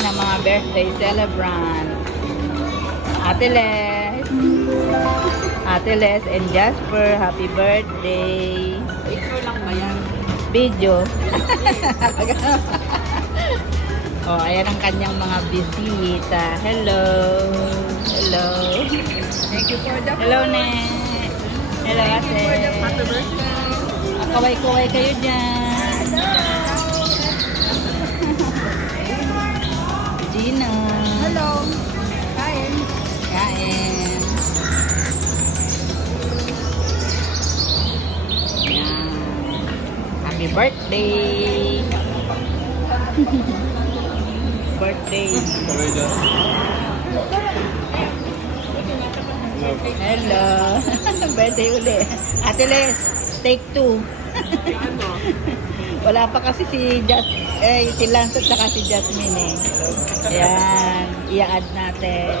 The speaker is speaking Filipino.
Ayan ang mga birthday celebrant. Ate Les. Ate Les and Jasper, happy birthday. Picture lang ba yan? Video. Oh, ayan ang kanyang mga bisita. Hello. Hello. Thank you for the Hello, Ne. Hello, Thank you for the ate. happy birthday. Kaway-kaway kayo dyan. Gina. Hello. Kain. Kain. Yan. Happy birthday. Birthday. Hello. Birthday uli. Ate Les, take 2. Ano? Wala pa kasi si si Lance at saka si Jasmine eh. Ayan, i-add natin.